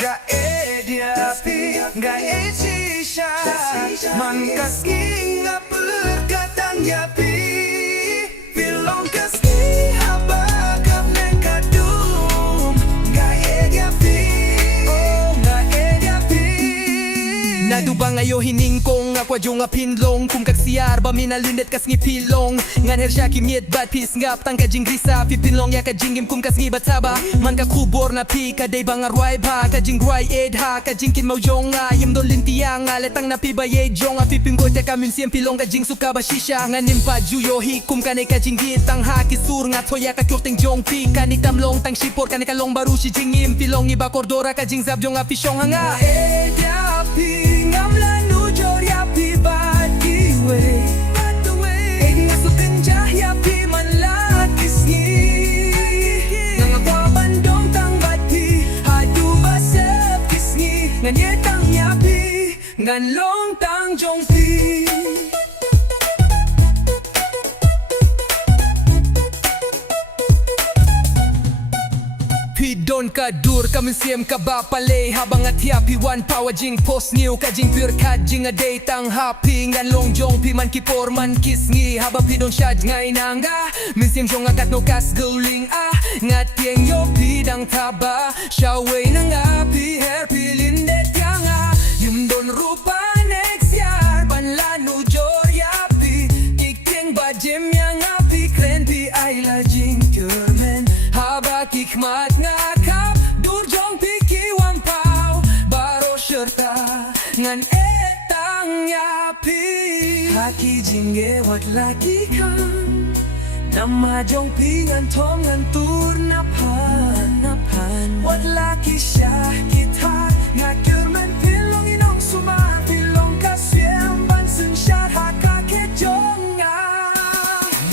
Gae shisha Man kaski nga perkataan yapi Pilong kaski habagap neng kadum Gae yapi Oh gae yapi Nadubang ayo hiningkong Ako adyo nga pinlong Kung kagsiyar ba minalindet kas ngipilong Ngan hersya kimiet bat pis ngap Tang kajing grisa Pipinlong ya kajingim kum kas ngibat saba Man kakubor na pi Kaday bangar wai ba Kajing ruai ed ha Kajing kin maujong nga Yim don lintiang nga Letang na pibayay jong Pipinggoy te kamun siyem pilong Kajing suka ba shisha Ngan nimpa juyo hikum Kanay kajing gitang ha Kisur nga toya kakurting jong pi Kanitamlong tang shipor Kanay kalong baru si jingim Pilong iba kordora Kajing zabjong nga pisyong hanga Ed ya pi Ngam lanu jor ya pi Bad giwe Ed nga su kynjah ya pi Man lakis ngi Ngan ye tang yapi Ngan long tang jong pi Pidon ka dur kamin siem ka ba pale Habang at yapi wan pawa jing post new Kajing pure kajing a day tang happy Ngan long jong pi man kipor man kiss ngi Haba pidon shad ngay nanga Min siem jong akat no kas guling Ngat tieng yo pi dang taba Shaway na nga pi hair pilin det yang Yum don rupa next year Ban lanu jor yapi Kik tieng ba jem yang pi Kren pi ay la jing pure men Haba kikmat nga kap Dur jong piki wampaw Baro syerta Ngan etang yapi Haki jingge wat laki kan Nama jong pi ngan tong ngan tur napan Wat laki syah gitar Nga kermen pilong inong suma Pilong kasiem ban sen syat haka ke jong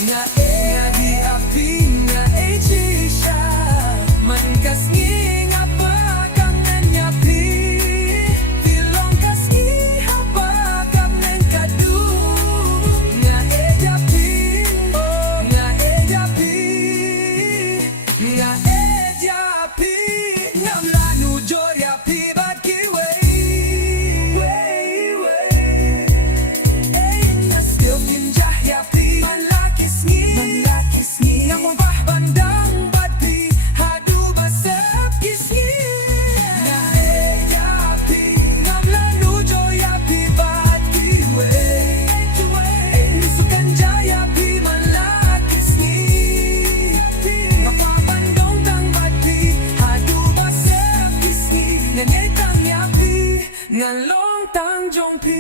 Nga di api nga ejisha Man kas ngi nga pa kangen yapi Pilong kas ngi hapa kangen kadu Nga ejapi Oh nga ejapi Nga ejapi Ngam lanu jor yapi Bad kiwe Nga still kynjah yapi Man lakis ngi Ngam wabah bandang bad pi Hadu basap kisngi Nga ejapi Ngam lanu jor yapi Bad kiwe Nisu kynjah yapi Man lakis ngi Nga pabandong tang bad pi Hadu basap kisngi Nga tang yapi Ngan long tang jong pi